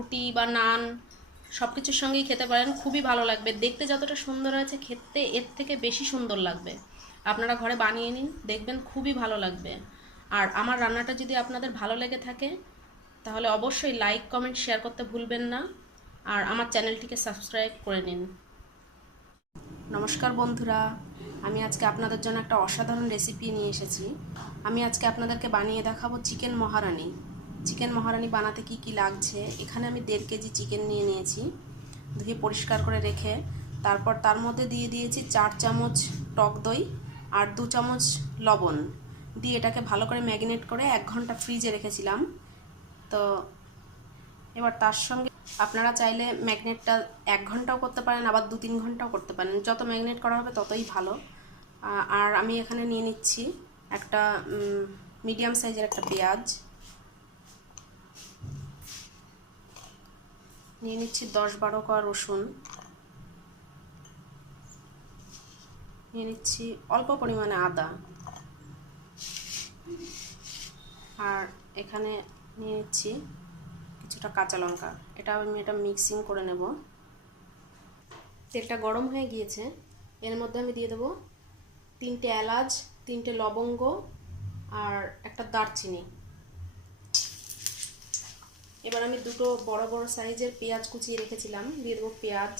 রুটি বা নান সব কিছুর সঙ্গেই খেতে পারেন, খুবই ভালো লাগবে। দেখতে যতটা সুন্দর হয়েছে খেতে এর থেকে বেশি সুন্দর লাগবে। আপনারা ঘরে বানিয়ে নিন, দেখবেন খুবই ভালো লাগবে। আর আমার রান্নাটা যদি আপনাদের ভালো লেগে থাকে তাহলে অবশ্যই লাইক কমেন্ট শেয়ার করতে ভুলবেন না, আর আমার চ্যানেলটিকে সাবস্ক্রাইব করে নিন। নমস্কার বন্ধুরা, আমি আজকে আপনাদের জন্য একটা অসাধারণ রেসিপি নিয়ে এসেছি। আমি আজকে আপনাদেরকে বানিয়ে দেখাবো চিকেন মহারানি। চিকেন মহারানি বানাতে কি কি লাগছে, এখানে আমি 1.5 কেজি চিকেন নিয়ে নিয়েছি, ধুয়ে পরিষ্কার করে রেখে তারপর তার মধ্যে দিয়ে দিয়েছি 4 চামচ টক দই আর 2 চামচ লবণ দিয়ে এটাকে ভালো করে ম্যারিনেট করে 1 ঘন্টা ফ্রিজে রেখেছিলাম। তো এবার তার সঙ্গে আপনারা চাইলে ম্যাগনেটটা 1 ঘন্টাও করতে পারেন, আবার 2-3 ঘন্টাও করতে পারেন, যত ম্যাগনেট করা হবে ততই ভালো। আর আমি এখানে নিয়ে নিচ্ছি একটা মিডিয়াম সাইজের একটা পেঁয়াজ, নিয়ে নিচ্ছি 10-12 কোয়া রসুন, নিয়ে নিচ্ছি অল্প পরিমাণে আদা, আর এখানে নিয়ে নিচ্ছি কিছুটা কাঁচা লঙ্কা। এটা মিক্সিং করে নেব। তেলটা গরম হয়ে গিয়েছে, এর মধ্যে আমি দিয়ে দেবো 3টে এলাচ, 3টে লবঙ্গ আর একটা দারচিনি। এবার আমি 2টো বড় বড় সাইজের পেঁয়াজ কুচিয়ে রেখেছিলাম, দিয়ে দেবো পেঁয়াজ।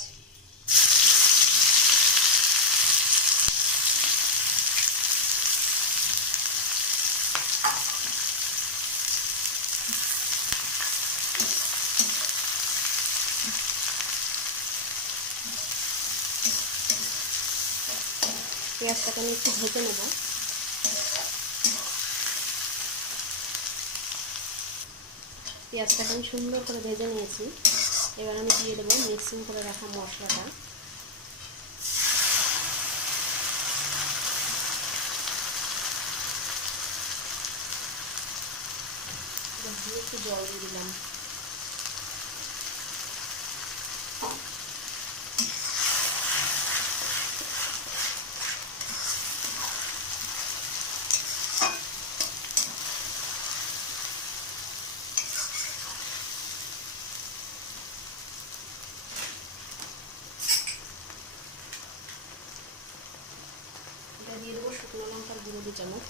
পেঁয়াজটাকে আমি একটু ভেজে নেব। পেঁয়াজটাকে আমি সুন্দর করে ভেজে নিয়েছি। এবার আমি দিয়ে দেবো মিক্সিং করে রাখা মশলাটা। দিয়ে একটু জল দিয়ে দিলাম। এটা দিয়ে দেবো শুকনো লঙ্কার গুঁড়ো 2 চামচ।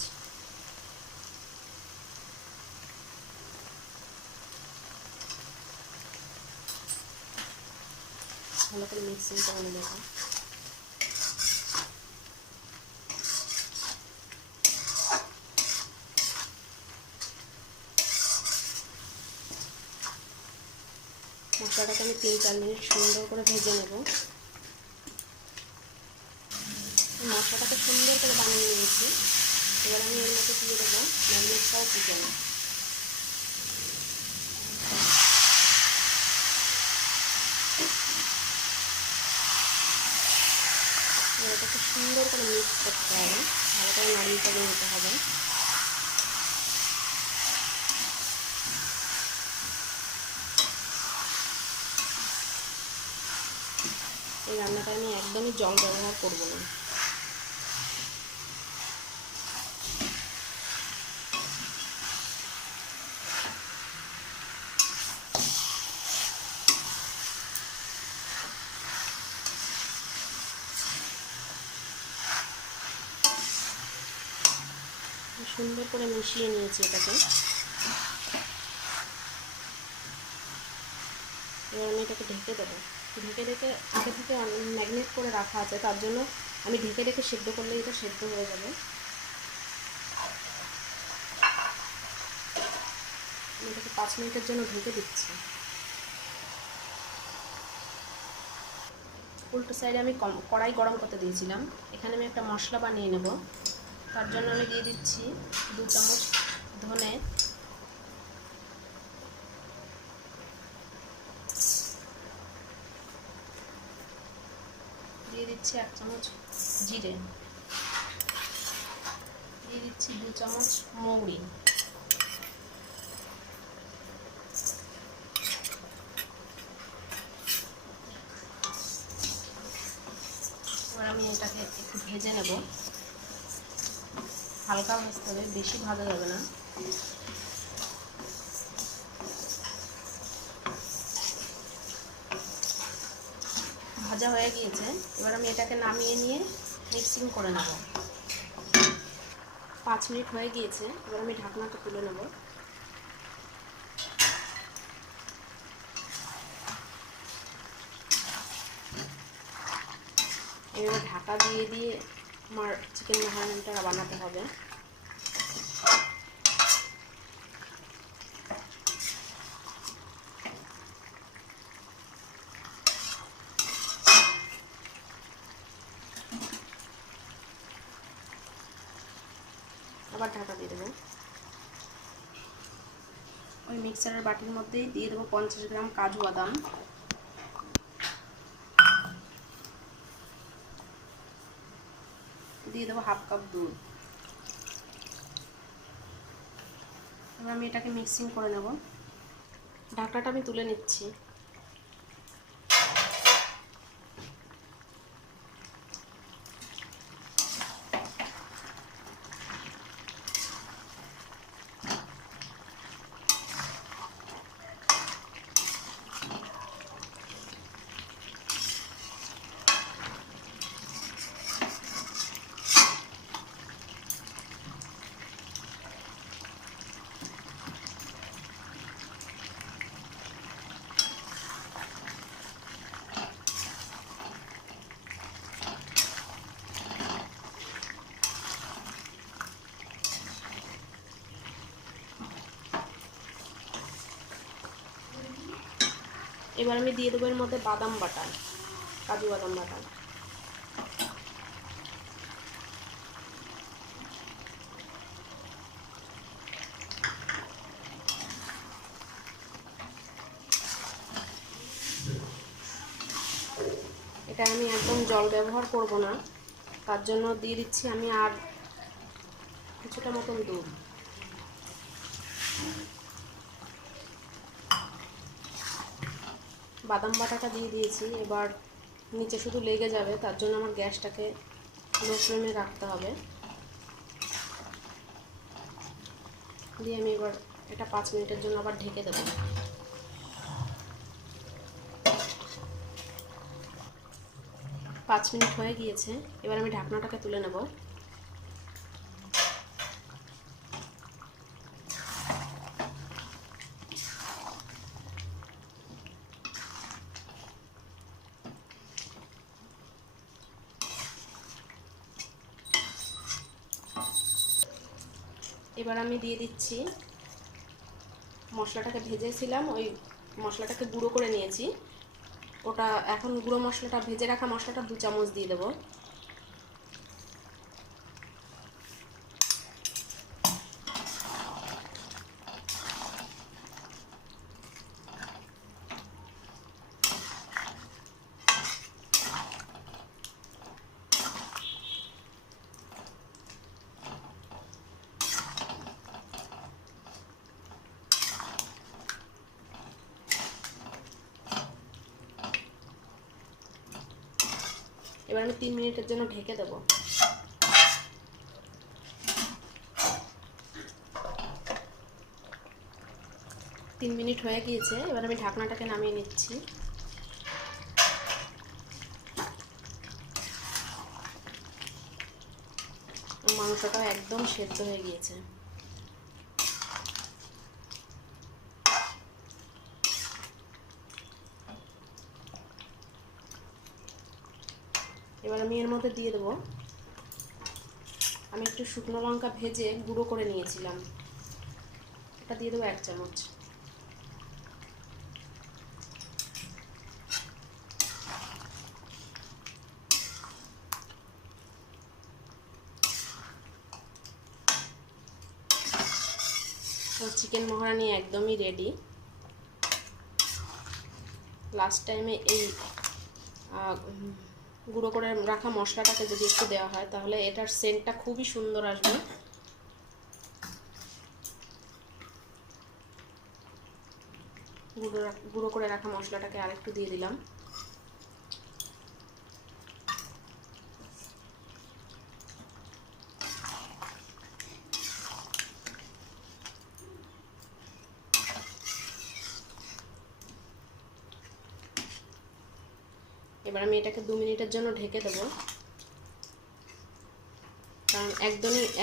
ভালো করে মিক্সিং করে নেব। মশলাটাকে আমি 3-4 মিনিট সুন্দর করে ভেজে নেব। মশলাটাকে সুন্দর করে বানিয়ে নিয়েছি। এবার আমি এর মধ্যে দিয়ে দেবো ম্যারিনেট করা চিকেন। এটাকে সুন্দর করে মিক্স করতে হবে, ভালো করে নাড়িয়ে চালিয়ে নিতে হবে। এই রান্নাটা আমি একদমই জল ব্যবহার করব না। সুন্দর করে মিশিয়ে নিয়েছি এটাকে। এবার আমি এটাকে ঢেকে দেবো। ঢেকে রেখে আগে থেকে ম্যারিনেট করে রাখা আছে, তার জন্য আমি ঢেকে রেখে সেদ্ধ করলে এটা সেদ্ধ হয়ে যাবে। আমি এটাকে 5 মিনিটের জন্য ঢেকে দিচ্ছি। উল্টো সাইডে আমি কড়াই গরম করতে দিয়েছিলাম। এখানে আমি একটা মশলা বানিয়ে নেব। তার জন্য আমি দিয়ে দিচ্ছি 2 চামচ ধনে, দিয়ে দিচ্ছি 1 চামচ জিরে, দিয়ে দিচ্ছি 2 চামচ মৌরি, এবার আমি এটাকে একটু ভেজে নেব। হালকা ভাজতে হবে, বেশি ভাজা যাবে না। ভাজা হয়ে গিয়েছে। এবার আমি এটাকে নামিয়ে নিয়ে মিক্সিং করে নেব। 5 মিনিট হয়ে গিয়েছে। এবার আমি ঢাকনাটা তুলে নেব। এবার ঢাকা দিয়ে দিয়ে আমার চিকেন মাহারানিটা বানাতে হবে। আবার ঢাকা দিয়ে দেবো। ওই মিক্সারের বাটির মধ্যেই দিয়ে দেবো 50 গ্রাম কাজু বাদাম, দিয়ে দেবো হাফ কাপ দুধ। এবার আমি এটাকে মিক্সিং করে নেব। ঢাকনাটা আমি তুলে নিচ্ছি। এবার আমি দিয়ে দেবো এর মধ্যে বাদাম বাটা, কাজু বাদাম বাটা। এটা আমি একদম জল ব্যবহার করব না, তার জন্য দিয়ে দিচ্ছি আমি আর কিছুটা মতন দুধ। বাদাম বাটাটা দিয়ে দিয়েছি। এবার নিচে শুধু লেগে যাবে, তার জন্য আমার গ্যাসটাকে লো ফ্লেমে রাখতে হবে। দিয়ে আমি এবার এটা 5 মিনিটের জন্য আবার ঢেকে দেবো। 5 মিনিট হয়ে গিয়েছে। এবার আমি ঢাকনাটাকে তুলে নেব। এবার আমি দিয়ে দিচ্ছি মশলাটাকে ভেজেছিলাম, ওই মশলাটাকে গুঁড়ো করে নিয়েছি। ওটা এখন গুঁড়ো মশলাটা, ভেজে রাখা মশলাটা 2 চামচ দিয়ে দেবো। এবার আমি 3 মিনিটের জন্য ঢেকে দেবো। 3 মিনিট হয়ে গিয়েছে। এবার আমি ঢাকনাটাকে নামিয়ে নিচ্ছি। মাংসটা একদম সেদ্ধ হয়ে গিয়েছে। এবার আমি এর মধ্যে দিয়ে দেবো, আমি একটু শুকনো লঙ্কা ভেজে গুঁড়ো করে নিয়েছিলাম, এটা দিয়ে দেবো 1 চামচ। তো চিকেন মহারানি একদমই রেডি। লাস্ট টাইমে এই গুঁড়ো করে রাখা মশলাটাকে যদি একটু দেওয়া হয় তাহলে এটার সেন্টটা খুবই সুন্দর আসবে। গুঁড়ো করে রাখা মশলাটাকে আরেকটু দিয়ে দিলাম। এবার আমি এটাকে 2 মিনিটের জন্য ঢেকে দেব, কারণ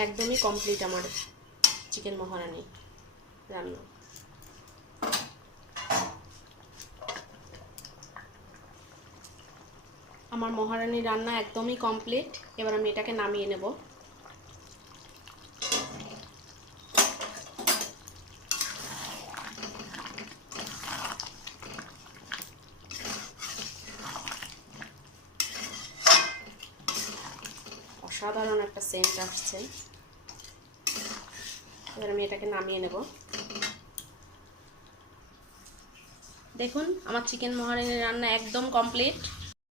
একদমই কমপ্লিট আমার চিকেন মহারানি রান্না। আমার মহারানি রান্না একদমই কমপ্লিট। এবার আমি এটাকে নামিয়ে নেব। অসাধারণ একটা সেন্ট আসছে। এবার আমি এটাকে নামিয়ে নেব। দেখুন আমার চিকেন মহারানি রান্না একদম কমপ্লিট।